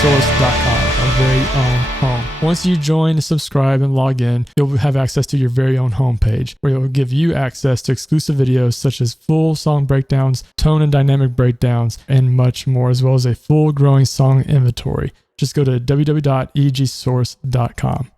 the.egsource.com, our very own home. Once you join, subscribe, and log in, you'll have access to your very own homepage, where it will give you access to exclusive videos such as full song breakdowns, tone and dynamic breakdowns, and much more, as well as a full growing song inventory. Just go to www.egsource.com.